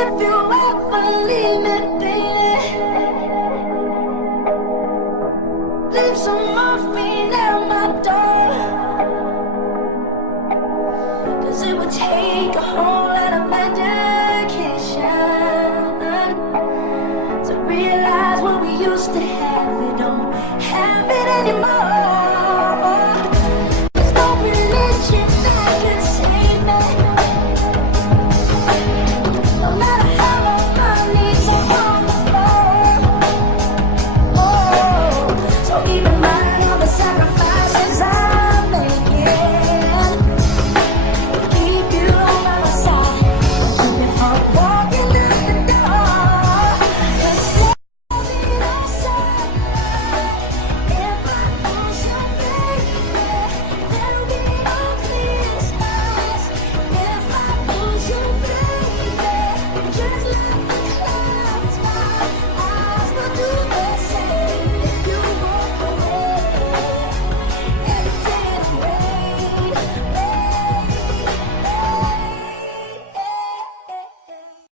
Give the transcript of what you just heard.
If you ever leave me, baby, leave some morphine at my door, 'cause it would take